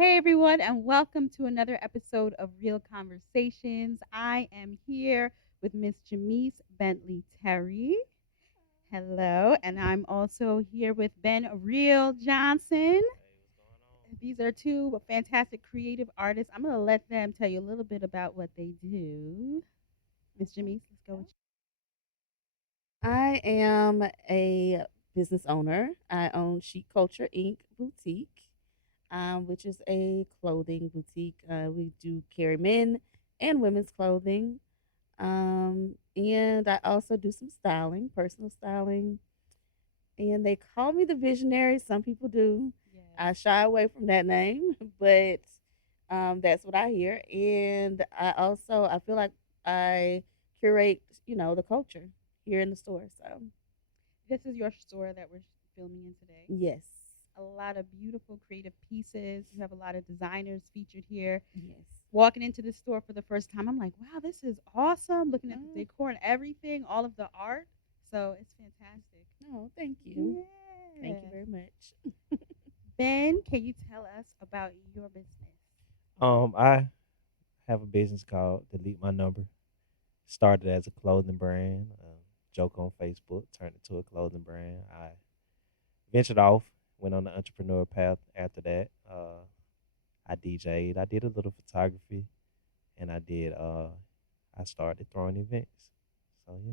Hey everyone, and welcome to another episode of Real Conversations. I am here with Miss Jamice Bentley-Terry. Hello, and I'm also here with Benreel Johnson. These are two fantastic creative artists. I'm going to let them tell you a little bit about what they do. Miss Jamice, let's go with I am a business owner. I own Chic Culture Inc. boutique, which is a clothing boutique. We do carry men and women's clothing. And I also do some styling, personal styling. And they call me the visionary. Some people do. you. I shy away from that name, but that's what I hear. And I feel like I curate, the culture here in the store. So This is your store that we're filming in today. yes, A lot of beautiful creative pieces. You have a lot of designers featured here. yes. Walking into the store for the first time, I'm like, wow, this is awesome. Looking at the Oh, decor and everything, all of the art. So it's fantastic. no, thank you. Thank you Yeah. very much. Ben, can you tell us about your business? I have a business called Delete My Number. Started as a clothing brand, joke on Facebook, turned it to a clothing brand. I ventured off, went on the entrepreneur path after that. I DJ'd, I did a little photography, and I started throwing events. So yeah,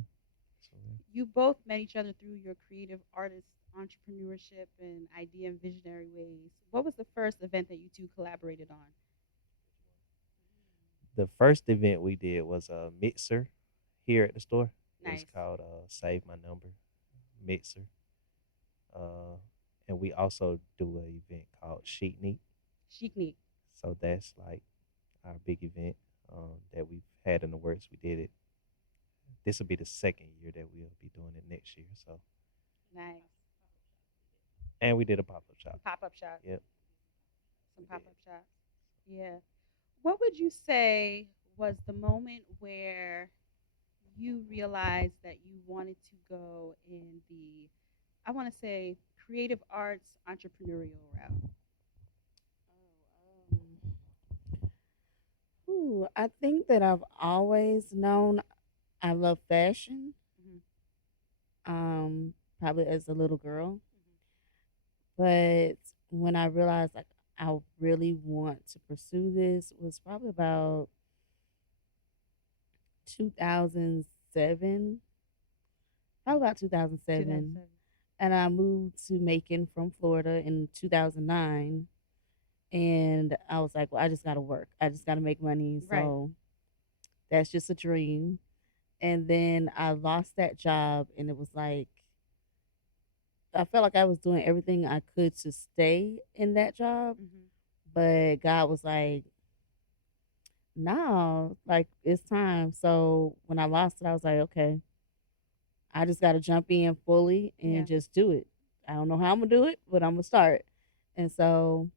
yeah. You both met each other through your creative artist entrepreneurship and idea and visionary ways. What was the first event that you two collaborated on? The first event we did was a mixer here at the store. It was Nice. called Save My Number Mixer. Uh, and we also do an event called Chic Neat. Chicnique. So that's like our big event that we've had in the works. We did it. This will be the second year that we'll be doing it next year. So, Nice. and we did a pop up shop. Pop up shop. Yep, Some we pop did. up shops. Yeah. What would you say was the moment where you realized that you wanted to go in the, I want to say, creative arts entrepreneurial route? I think that I've always known I love fashion. Mm-hmm. Probably as a little girl, Mm-hmm. but when I realized like I really want to pursue this was probably about 2007. Probably about 2007, 2007. and I moved to Macon from Florida in 2009. And I was like, well, I just got to work. I just got to make money. Right. So that's just a dream. And then I lost that job, and it was like, I felt like I was doing everything I could to stay in that job. Mm-hmm. But God was like, no, like it's time. So when I lost it, I was like, okay, I just got to jump in fully Yeah. and just do it. I don't know how I'm going to do it, but I'm going to start. And so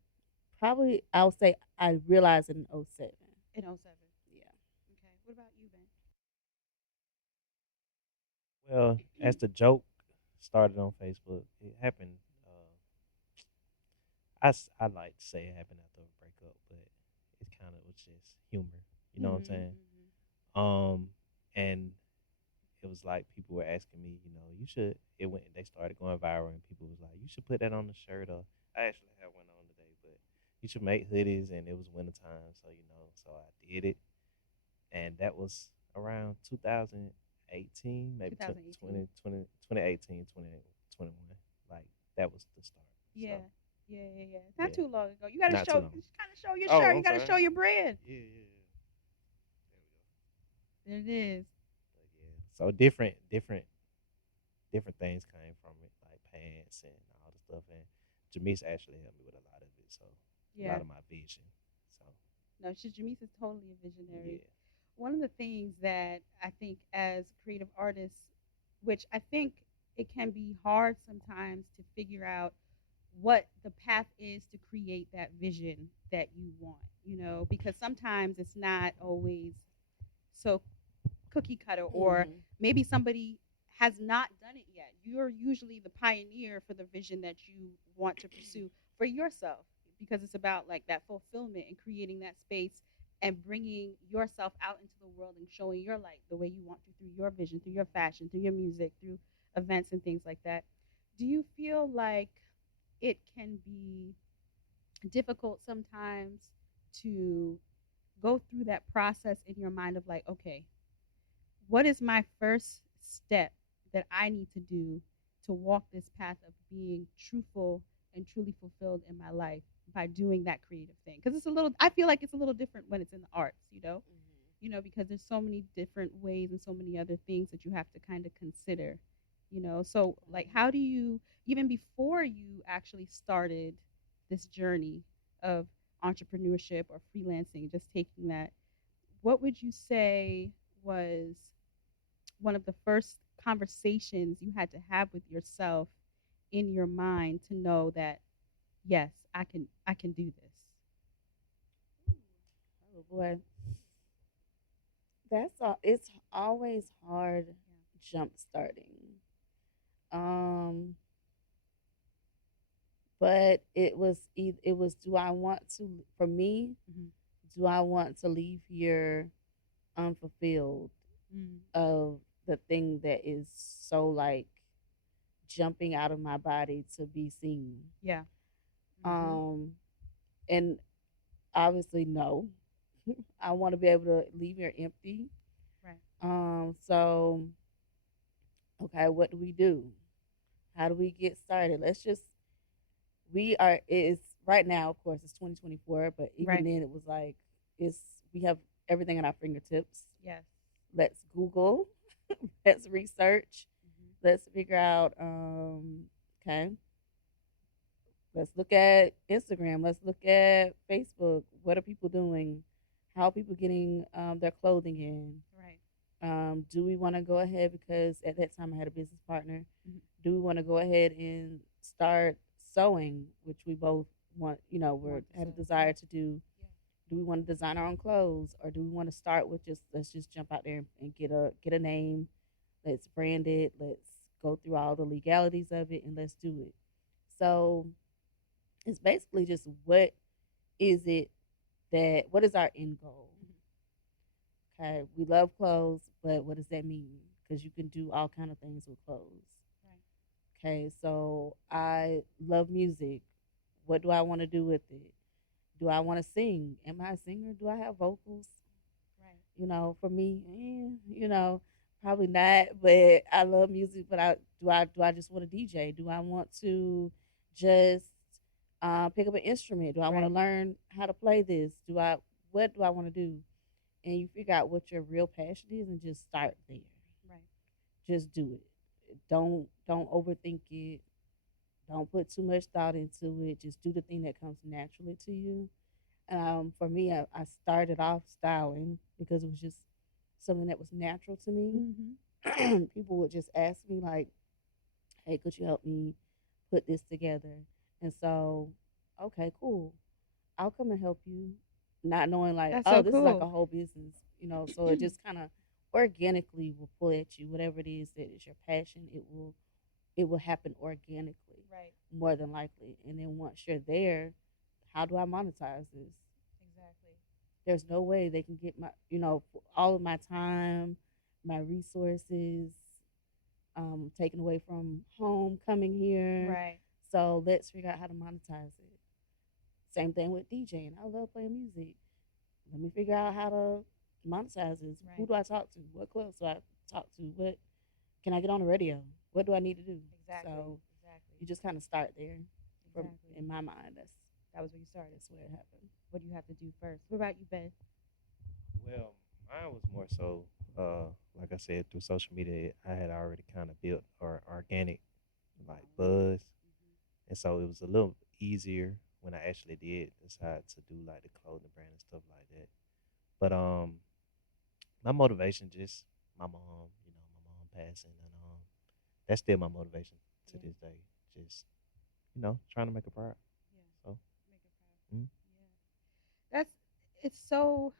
probably I would say I realized it in '07. In '07. Yeah. Okay. What about you, Ben? Well, as the joke started on Facebook, it happened. I like to say it happened after a breakup, but it kind of was just humor. You know what I'm Mm-hmm. saying? Mm-hmm. And it was like people were asking me, you should. It went. They started going viral, and people was like, you should put that on the shirt. Or I actually have one on today, but you should make hoodies. And it was wintertime, so so I did it, and that was around 2018, maybe 2018. 2018, 2021. Like that was the start. So Yeah. Yeah, yeah, yeah. It's not yeah, too long ago. You got to not too show, long. just kind of show your Oh, shirt. You I'm got to sorry. show your brand. Yeah, yeah, yeah. There it is. But yeah, so different things came from it, like pants and all the stuff. And Jamice actually helped me with a lot of it, so a Yeah. lot of my vision. So No, Jamice is totally a visionary. yeah, One of the things that I think as creative artists, which I think it can be hard sometimes to figure out what the path is to create that vision that you want, because sometimes it's not always so cookie cutter, or Mm-hmm. maybe somebody has not done it yet. You're usually the pioneer for the vision that you want to pursue for yourself. because it's about like that fulfillment and creating that space and bringing yourself out into the world and showing your light the way you want to through your vision, through your fashion, through your music, through events and things like that. Do you feel like it can be difficult sometimes to go through that process in your mind of like, okay, what is my first step that I need to do to walk this path of being truthful and truly fulfilled in my life by doing that creative thing? Because it's a little, I feel like it's a little different when it's in the arts, because there's so many different ways and so many other things that you have to kind of consider. So, like, Right. how do you, even before you actually started this journey of entrepreneurship or freelancing, just taking that, what would you say was one of the first conversations you had to have with yourself in your mind to know that yes, I can do this. Oh boy, that's all. It's always hard jump starting. Um, but it was do I want to for me Mm-hmm. do I want to leave here unfulfilled Mm. of the thing that is so like jumping out of my body to be seen. Yeah. Mm-hmm. Um, and obviously no. I want to be able to leave here empty. Right. So okay, what do we do? How do we get started? Let's just we are it's right now, of course, it's 2024, but even Right. then it was like it's we have everything at our fingertips. Yes. Let's Google, let's research, Mm-hmm. let's figure out okay, let's look at Instagram, let's look at Facebook. What are people doing? How are people getting their clothing in? Right. Do we want to go ahead, because at that time I had a business partner, Mm-hmm. do we want to go ahead and start sewing, which we both want, we're Want to had a sew. desire to do? Yeah. Do we want to design our own clothes, or do we want to start with just let's just jump out there and get a name, let's brand it, let's go through all the legalities of it, and let's do it. So it's basically just is it what is our end goal? Mm-hmm. Okay, we love clothes, but what does that mean? Because you can do all kind of things with clothes. Right. Okay, so I love music. What do I want to do with it? Do I want to sing? Am I a singer? Do I have vocals? Right. For me, probably not. But I love music. But I just want to DJ? Do I want to just pick up an instrument? Do I want to Right. learn how to play this? What do I want to do? And you figure out what your real passion is and just start there. Right. Just do it. Don't overthink it. Don't put too much thought into it. Just do the thing that comes naturally to you. For me, I started off styling because it was just something that was natural to me. Mm-hmm. People would just ask me like, "Hey, could you help me put this together?" And so, okay, cool. I'll come and help you, not knowing like, That's oh, so this is like cool. a whole business. So it just kind of organically will pull at you. Whatever it is that is your passion, it will happen organically, Right. more than likely. And then once you're there, how do I monetize this? Exactly. There's no way they can get all of my time, my resources, taken away from home, coming here. Right. So let's figure out how to monetize it. Same thing with DJing. I love playing music. Let me figure out how to monetize this. Who Right. do I talk to? What clubs do I talk to? What can I get on the radio? What do I need to do? Exactly. So Exactly. you just kind of start there. From Exactly. in my mind, That was where you started. that's where it happened. What do you have to do first? What about you, Ben? Well, mine was more so, like I said, through social media. I had already kind of built or organic like buzz, and so it was a little easier when I actually did decide to do like the clothing brand and stuff like that. But my motivation just my mom, my mom passing, and that's still my motivation to Yeah. this day. Just trying to make her proud. Yeah. So, Make it proud. mm, Yeah. That's it's so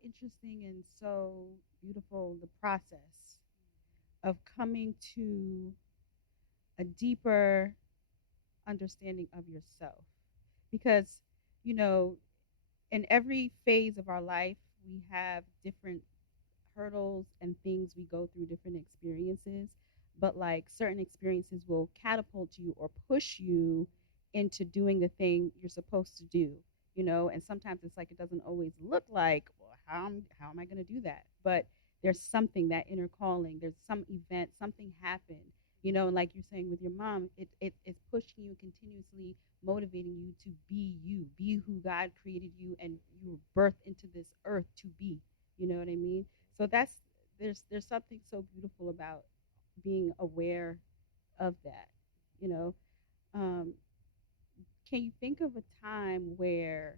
interesting and so beautiful the process of coming to a deeper understanding of yourself. because you know in every phase of our life we have different hurdles and things we go through, different experiences, but like certain experiences will catapult you or push you into doing the thing you're supposed to do, and sometimes it's like it doesn't always look like, well, how am I going to do that? But there's something, that inner calling, there's some event, something happened, and like you're saying with your mom, it's pushing you, continuously motivating you to be who God created you and you were birthed into this earth to be. You know what I mean? So there's something so beautiful about being aware of that. You know, um, can you think of a time where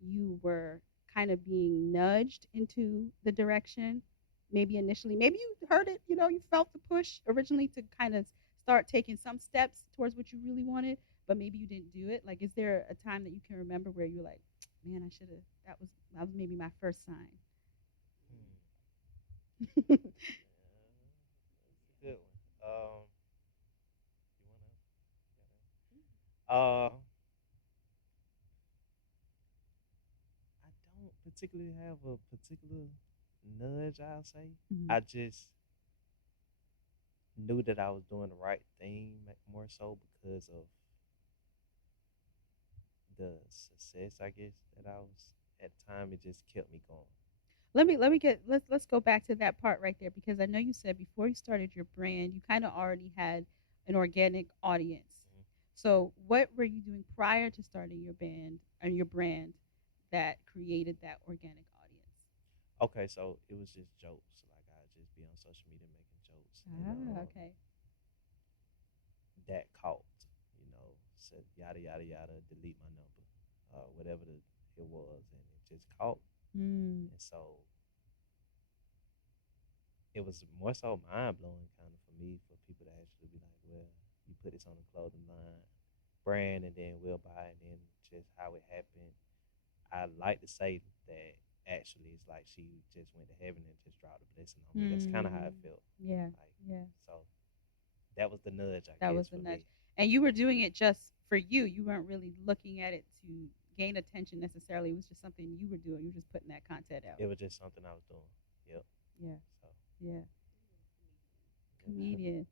you were kind of being nudged into the direction? Maybe initially, maybe you heard it. You felt the push originally to kind of start taking some steps towards what you really wanted, but maybe you didn't do it. Like, is there a time that you can remember where you're like, man, I should have. That was maybe my first sign. Hmm. That's a good one. You wanna? I don't particularly have a particular nudge. I'll say Mhm. I just knew that I was doing the right thing, more so because of the success. I guess that I was at the time. It just kept me going. Let's go back to that part right there, because I know you said before you started your brand, you kind of already had an organic audience. Mhm. So what were you doing prior to starting your band and your brand that created that organic audience? Okay, so it was just jokes. Like I just be on social media making jokes, and Ah, okay. that caught. Said yada yada yada, delete my number, whatever it was, and it just caught. Mm. And so it was more so mind blowing, kind of for me, for people to actually be like, well, you put this on a clothing line brand, and then we'll buy it, and then just how it happened. I like to say that actually it's like she just went to heaven and just dropped a blessing on me. That's kind of how I Mm. felt. Yeah. Like, Yeah. so that was the nudge, I That was guess, the for nudge. me. And you were doing it just for you. You weren't really looking at it to gain attention necessarily. It was just something you were doing. You were just putting that content out. It was just something I was doing. Yep. Yeah. So, Yeah. yeah. Comedian.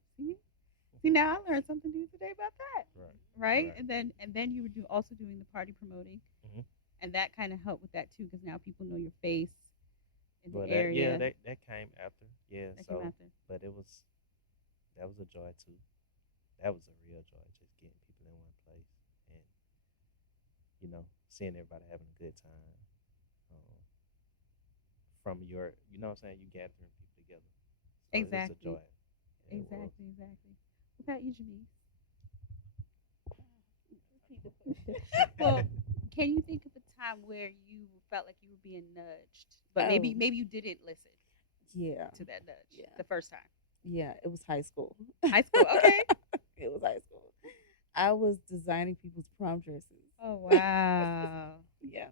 See, now I learned something new today about that. Right. Right? Right. And then you were also doing the party promoting, Hmm. and that kind of helped with that too, because now people know your face in the But yeah, area. that came after. Yeah. That came So, after. but that was a joy too. That was a real joy, just getting people in one place and seeing everybody having a good time. Um, from you know what I'm saying, you gathering people together. So it was a Exactly. joy. Yeah, it was. Exactly. Exactly. What about you, Janice? Repeat the question. Well, can you think of a time where you felt like you were being nudged, but Oh, maybe you didn't listen yeah, to that nudge yeah, the first time? yeah. It was high school. High school. Okay. It was high school. I was designing people's prom dresses. Oh wow. Yeah,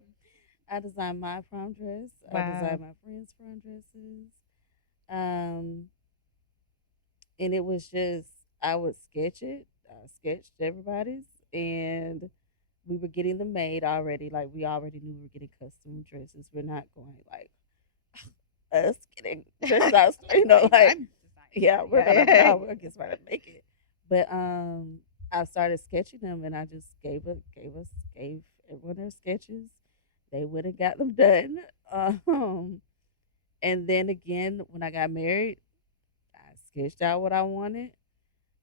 I designed my prom dress. I Wow. designed my friends' prom dresses. Um, and it was just I would sketch it. I sketched everybody's, and we were getting them made already. Like we already knew we were getting custom dresses. We're not going like us getting dresses out, like I'm yeah, designing we're something. gonna Yeah. no, we'll get somebody to make it. But I started sketching them, and I just gave everyone their sketches. They went and got them done. Um, and then again, when I got married, I sketched out what I wanted.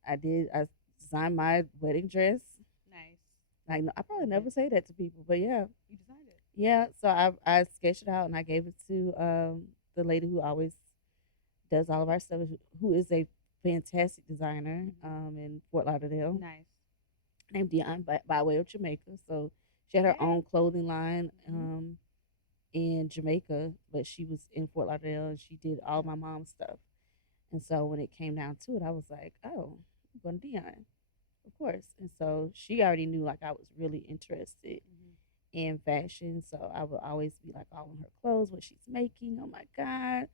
I designed my wedding dress. Nice. Like I probably Okay. never say that to people, but yeah, You designed it. yeah. So I sketched it out and I gave it to the lady who always does all of our stuff, who is a fantastic designer in Fort Lauderdale, Nice. named Dion by way of Jamaica. So she had her Okay. own clothing line Hmm. in Jamaica, but she was in Fort Lauderdale and she did all Yeah. my mom's stuff. And so when it came down to it, I was like, oh, I'm going to Dion, of course. And so she already knew like I was really interested Hmm. in fashion. So I would always be like all on her clothes, what she's making. Oh my God.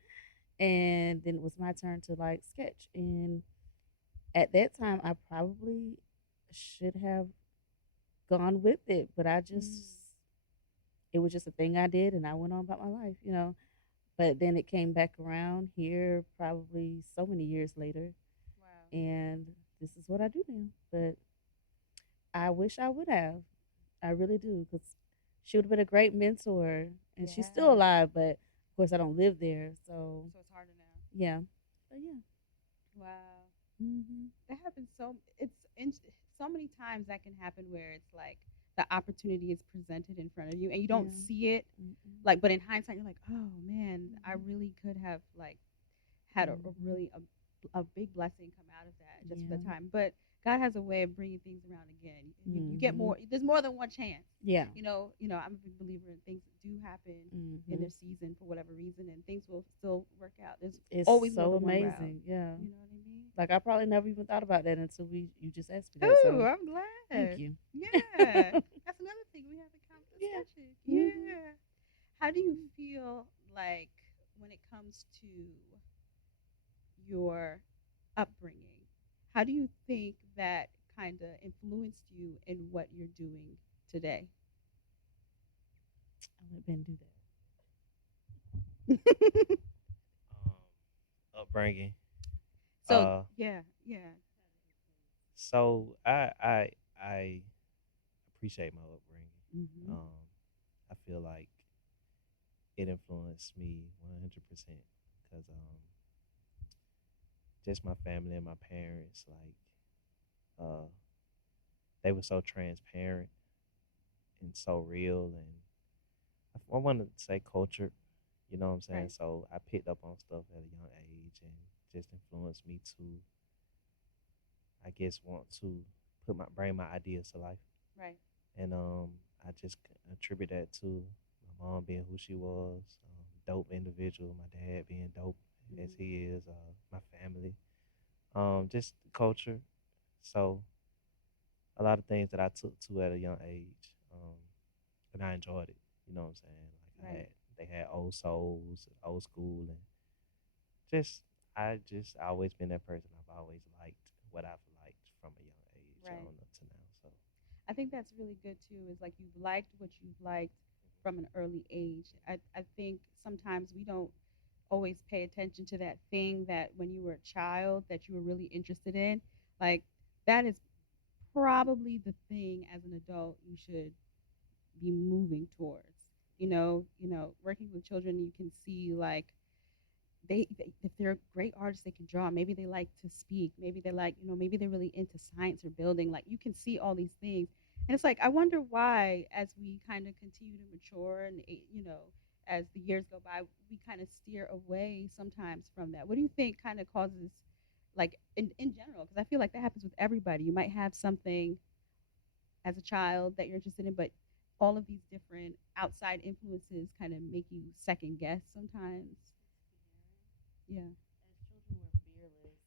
And then it was my turn to like sketch. And at that time, I probably should have gone with it. But I just, Mm. it was just a thing I did, and I went on about my life, you know. But then it came back around here probably so many years later, Wow. and this is what I do now. But I wish I would have. I really do, because she would have been a great mentor, and she's still Yeah. alive. But of course, I don't live there, so So it's harder now. yeah. But yeah. Wow. Mm-hmm. That happens so many times that can happen where it's like the opportunity is presented in front of you and you don't Yeah. see it Mm-mm. like but in hindsight you're like, "Oh man, I Mm-hmm. really could have like had a Mm-hmm. really a big blessing come out of that just for Yeah. the time." But God has a way of bringing things around again. You get Mm-hmm. more. There's more than one chance. Yeah. I'm a big believer in things that do happen in Mm-hmm. their season for whatever reason, and things will still work out. There's It's always more so than one route. amazing. Yeah. You know what I mean? Like I probably never even thought about that until you just asked me that. Oh, So I'm thank glad. you. Yeah, that's another thing we have in common. Yeah. Discussion. Mm-hmm. Yeah. How do you feel like when it comes to your upbringing? How do you think that kind of influenced you in what you're doing today? I'll let Ben do Um, upbringing. So Uh, yeah, yeah, so I appreciate my upbringing. hmm I feel like it influenced me 100% because just my family and my parents, uh, they were so transparent and so real, and I want to say culture. You know what I'm saying? right, So I picked up on stuff at a young age and just influenced me to, I guess, want to bring my ideas to life. right, And I just attribute that to my mom being who she was, dope individual, my dad being dope as hmm he is, my family, just culture. So a lot of things that I took to at a young age, and I enjoyed it. You know what I'm saying? Like right, they had old souls, old school, and just I always been that person. I've always liked what I've liked from a young age right. on up to now. So I think that's really good too. Is like you've liked what you've liked from an early age. I think sometimes we don't always pay attention to that thing that when you were a child that you were really interested in. Like that is probably the thing as an adult you should be moving towards. Working with children, you can see like they if they're great artists, they can draw. Maybe they like to speak. Maybe they like, maybe they're really into science or building. Like you can see all these things, and it's like I wonder why, as we kind of continue to mature and as the years go by, we kind of steer away sometimes from that. What do you think kind of causes, like in general? Because I feel like that happens with everybody. You might have something as a child that you're interested in, but all of these different outside influences kind of make you second guess sometimes. Yeah. that. As children, we're fearless.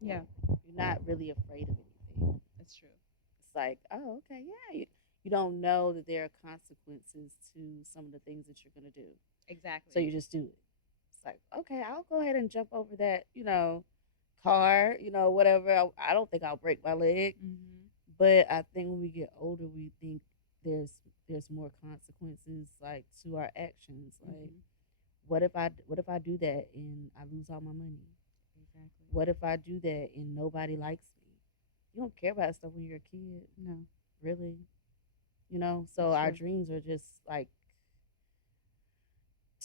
You Yeah, know, you're not really afraid of anything. that's true. It's like, oh, okay, yeah. You don't know that there are consequences to some of the things that you're gonna do, so Exactly. you just do it. It's like, okay, I'll go ahead and jump over that, car, whatever. I don't think I'll break my leg, Mm-hmm. but I think when we get older, we think there's there's more consequences like to our actions. Like, Mm-hmm. what if I do that and I lose all my money? Exactly. What if I do that and nobody likes me? You don't care about stuff when you're a kid, No, really. So that's our true. dreams are just like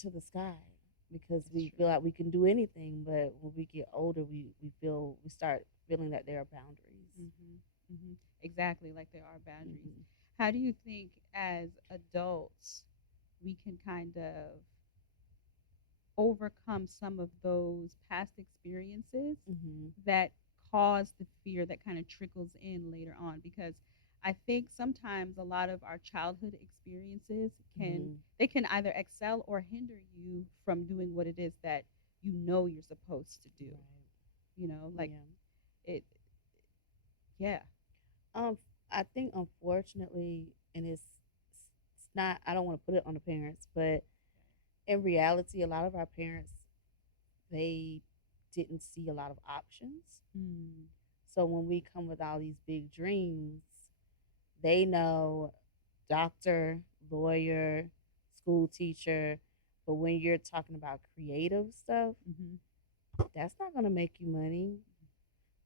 to the sky because That's we true. feel like we can do anything. But when we get older, we start feeling that there are boundaries. Mm-hmm. Mm-hmm. Exactly. Like there are boundaries. Mm-hmm. How do you think, as adults, we can kind of overcome some of those past experiences Mm-hmm. that cause the fear that kind of trickles in later on? Because I think sometimes a lot of our childhood experiences can Mm-hmm. they can either excel or hinder you from doing what it is that you're supposed to do. Like Yeah. it. Yeah. Um, I think unfortunately, and it's not. I don't want to put it on the parents, but in reality, a lot of our parents they didn't see a lot of options. Mm. So when we come with all these big dreams, they know doctor, lawyer, school teacher, but when you're talking about creative stuff, Mm-hmm. that's not going to make you money.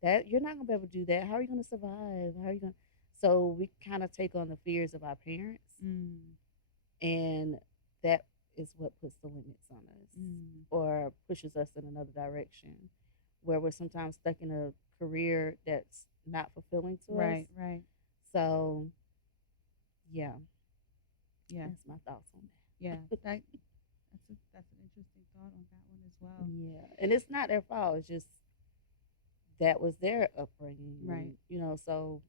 That you're not going to be able to do that. How are you going to survive? How are you going to So we kind of take on the fears of our parents, Mm. and that is what puts the limits on us Mm. or pushes us in another direction where we're sometimes stuck in a career that's not fulfilling to us. Right, right. So, yeah, Yeah, that's my thoughts on yeah. that. That's an interesting thought on that one as well. Yeah, and it's not their fault. It's just that was their upbringing, Right. so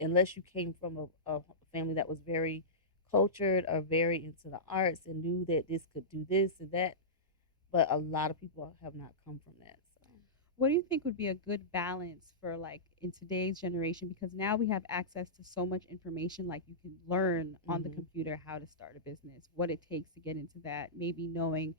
unless you came from a family that was very cultured or very into the arts and knew that this could do this and that, but a lot of people have not come from that. So. What do you think would be a good balance for like in today's generation? Because now we have access to so much information, like you can learn on the Mm-hmm. computer how to start a business, what it takes to get into that, maybe knowing,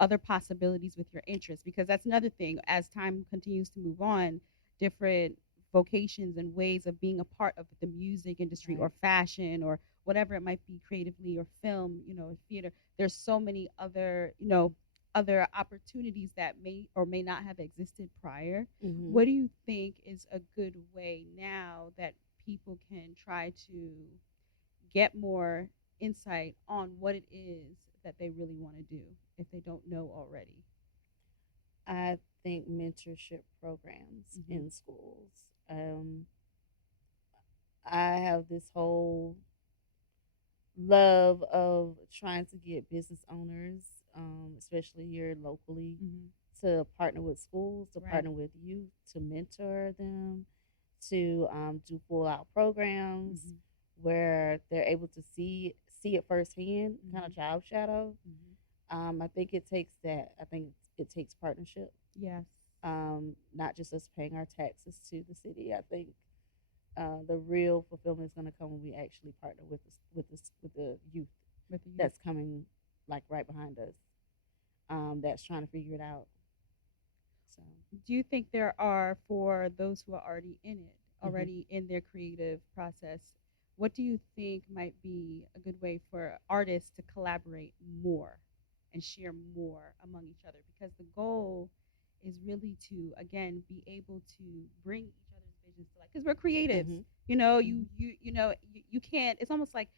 other possibilities with your interests. Because that's another thing. As time continues to move on, different vocations and ways of being a part of the music industry or Right. fashion or whatever it might be creatively or film, theater. There's so many other opportunities that may or may not have existed prior. Mm-hmm. What do you think is a good way now that people can try to get more insight on what it is that they really want to do if they don't know already? I think mentorship programs Mm-hmm. in schools. Um, I have this whole love of trying to get business owners, especially here locally, Mm-hmm. to partner with schools, to Right. partner with youth, to mentor them, to do full out programs Mm-hmm. where they're able to see it firsthand, kind Mm-hmm. of job shadow. Mm-hmm. I think it takes that. I think it takes partnership, Yes. not just us paying our taxes to the city. I think the real fulfillment is going to come when we actually partner with the youth With the youth. that's coming like right behind us. That's trying to figure it out. So. Do you think there are, for those who are already in it, Hmm. already in their creative process, what do you think might be a good way for artists to collaborate more and share more among each other? Because the goal is really to, again, be able to bring each other's visions to life. Because we're creatives, Hmm. you Hmm. you can't. It's almost like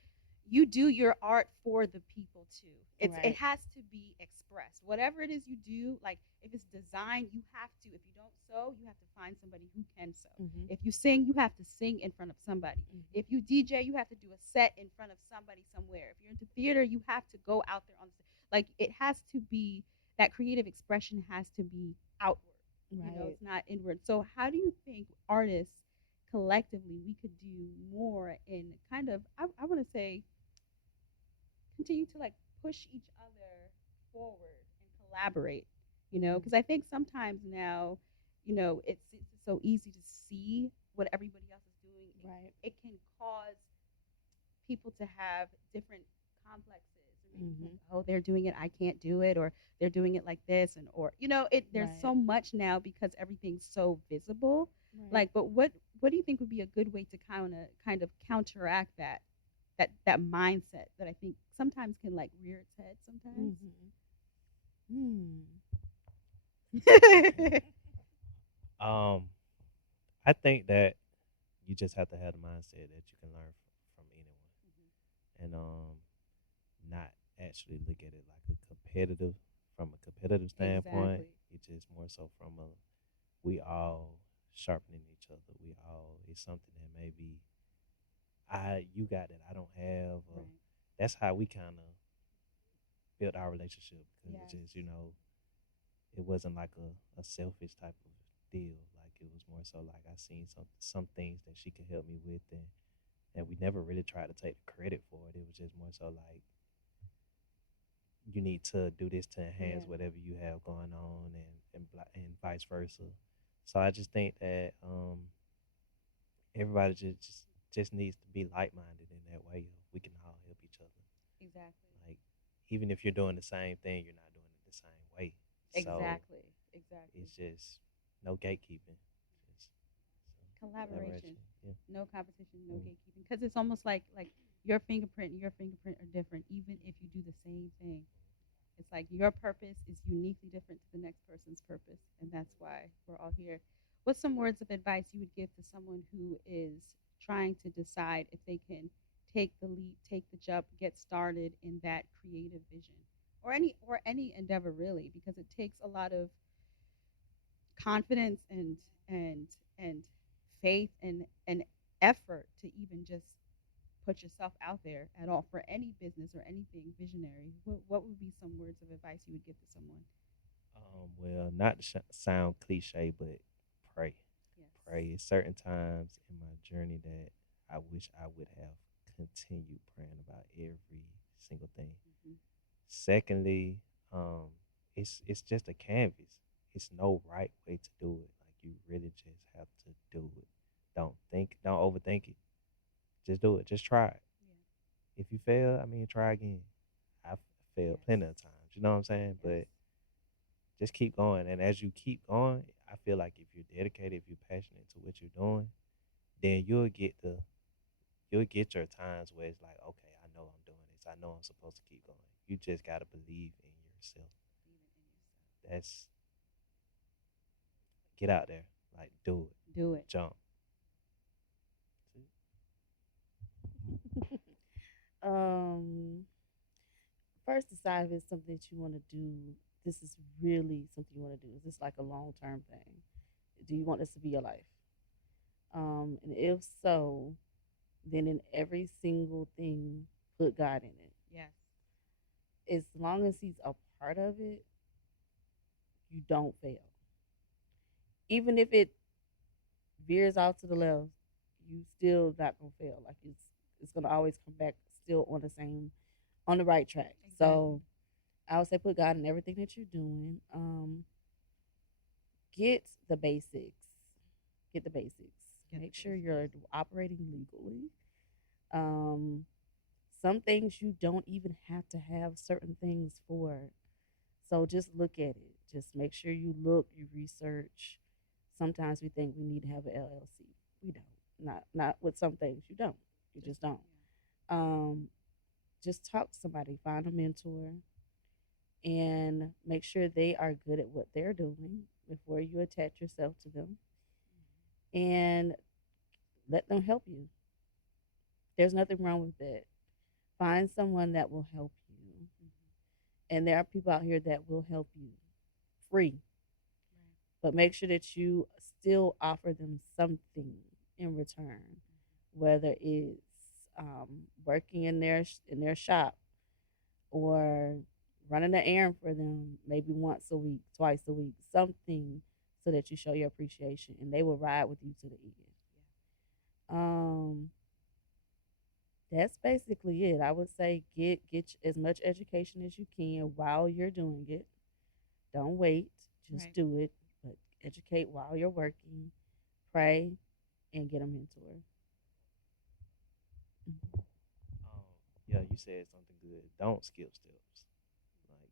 you do your art for the people too. It Right. has to be expressed. Whatever it is you do, like if it's design, you have to. If you don't sew, you have to find somebody who can sew. Hmm. If you sing, you have to sing in front of somebody. Hmm. If you DJ, you have to do a set in front of somebody somewhere. If you're into theater, you have to go out there on the stage. Like it has to be that creative expression has to be outward. Right. It's not inward. So how do you think artists collectively we could do more in kind of I want to say continue to like push each other forward and collaborate, because I think sometimes now, it's so easy to see what everybody else is doing. Right. It can cause people to have different complexes or maybe think, Hmm. oh, they're doing it, I can't do it, or they're doing it like this, and or there's Right. so much now because everything's so visible. Right. Like, but what do you think would be a good way to kind of counteract that mindset that I think sometimes can like rear its head sometimes. Hmm. Hmm. Um, I think that you just have to have the mindset that you can learn from anyone, and not actually look at it like a competitive from a competitive standpoint. Exactly. It's just more so from a we all sharpening each other. We all it's something that maybe I you got that I don't have. Right. That's how we kind of built our relationship because it Yes. just it wasn't like a selfish type of deal. Like it was more so like I seen some things that she could help me with, and we never really tried to take the credit for it. It was just more so like you need to do this to enhance Yeah. whatever you have going on, and vice versa. So I just think that everybody just needs to be like minded in that way. We can all help each other. Exactly. Like even if you're doing the same thing, you're not doing it the same way. So Exactly. it's just no gatekeeping. Just Collaboration. collaboration. Yeah. No competition, no Mm. gatekeeping, because it's almost like your fingerprint and your fingerprint are different, even if you do the same thing. It's like your purpose is uniquely different to the next person's purpose, and that's why we're all here. What's some words of advice you would give to someone who is trying to decide if they can take the leap, take the jump, get started in that creative vision, or any endeavor really, because it takes a lot of confidence and and faith and effort to even just put yourself out there at all for any business or anything visionary. What would be some words of advice you would give to someone? Well, not to sound cliche, but pray. Yes. Pray. Certain times in my journey that I wish I would have continued praying about every single thing. Hmm. Secondly, um, it's just a canvas. It's no right way to do it. Like you really just have to do it. Don't think. Don't overthink it. Just do it. Just try it. If you fail, I mean, try again. I've failed Yes. plenty of times. You know what I'm saying? Yes. But just keep going. And as you keep going, I feel like if you're dedicated, if you're passionate to what you're doing, then you'll get your times where it's like, okay, I know I'm doing this. I know I'm supposed to keep going. You just gotta believe in yourself. That's get out there, like do it, Do it. jump. Um, First, decide if it's something that you want to do. This is really something you want to do. Is this like a long term thing? Do you want this to be your life? And if so, then in every single thing, put God in it. Yes. As long as He's a part of it, you don't fail. Even if it veers off to the left, you still not gonna fail. Like it's gonna always come back still on the right track. Exactly. So I would say put God in everything that you're doing. Get the basics. Get the basics. Get Make the sure basics. you're operating legally. Um, some things you don't even have to have certain things for. So just look at it. Just make sure you look, you research. Sometimes we think we need to have an LLC. We don't. Not with some things. You don't. You just don't. Um, just talk to somebody. Find a mentor and make sure they are good at what they're doing before you attach yourself to them and let them help you. There's nothing wrong with that. Find someone that will help you. And there are people out here that will help you free. But make sure that you still offer them something in return, whether it's working in their shop or running an errand for them maybe once a week, twice a week, something so that you show your appreciation and they will ride with you to the end. Um, that's basically it. I would say get as much education as you can while you're doing it. Don't wait, just Right. do it. But educate while you're working, pray, and get a mentor. Mhm. Um, yeah, you said something good. Don't skip steps. Like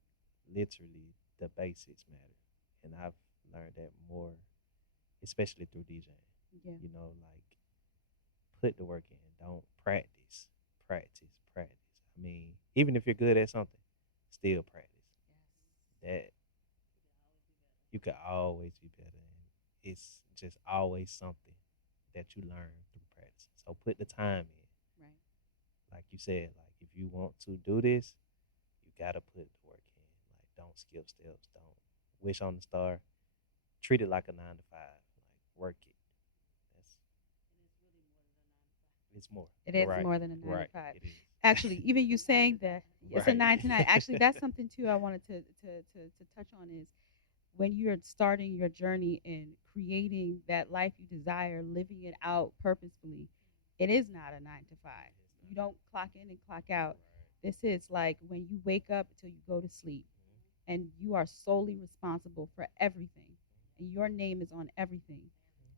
literally, the basics matter, and I've learned that more, especially through DJing. Yeah. You know, like put the work in. Don't practice, practice, practice. I mean, even if you're good at something, still practice. That you could always be better, and it's just always something that you learn through practice. So put the time in. Right. Like you said, like if you want to do this, you gotta put the work in. Like don't skip steps. Don't wish on the star. Treat it like a 9 to 5. Like work it. That's it's more. It You're is right. more than a nine to Right. five. It is. Actually, even you saying that it's a Right. 9 to 9. Actually, that's something too I wanted to touch on is when you're starting your journey in creating that life you desire, living it out purposefully, it is not a 9 to 5. You don't clock in and clock out. This is like when you wake up till you go to sleep, and you are solely responsible for everything, and your name is on everything.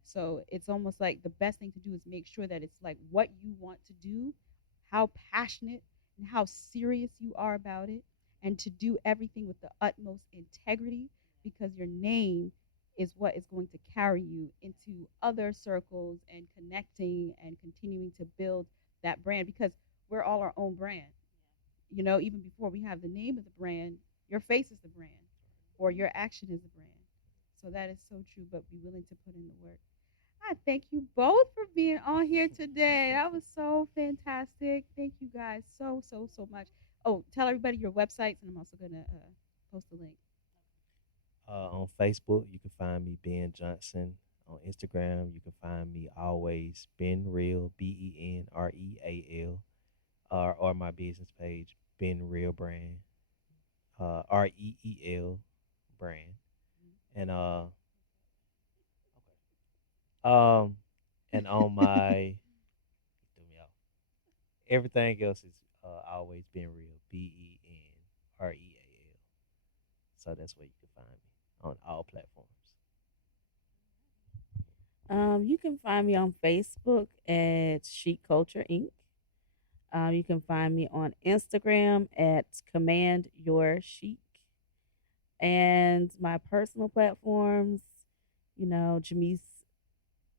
So it's almost like the best thing to do is make sure that it's like what you want to do, how passionate and how serious you are about it, and to do everything with the utmost integrity, because your name is what is going to carry you into other circles and connecting and continuing to build that brand because we're all our own brand. You know, even before we have the name of the brand, your face is the brand or your action is the brand. So that is so true, but be willing to put in the work. I thank you both for being on here today. That was so fantastic. Thank you guys so much. Oh, tell everybody your websites, and I'm also going to post a link. On Facebook, you can find me Ben Johnson. On Instagram, you can find me always Benreel, Benreal, or my business page, Benreel Brand, Reel Brand, and um, and on my threw me off. Everything else is always Benreel, Benreal. So that's where you can find me on all platforms. You can find me on Facebook at Chic Culture Inc. You can find me on Instagram at Command Your Chic. And my personal platforms, Jamice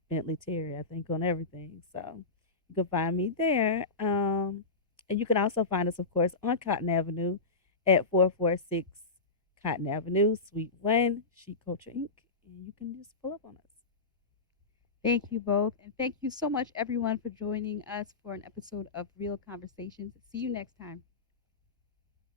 Bentley-Terry, I think, on everything. So you can find me there. And you can also find us, of course, on Cotton Avenue at 446 Cotton Avenue, Suite 1, Chic Culture Inc. And you can just pull up on us. Thank you both. And thank you so much, everyone, for joining us for an episode of Real Conversations. See you next time.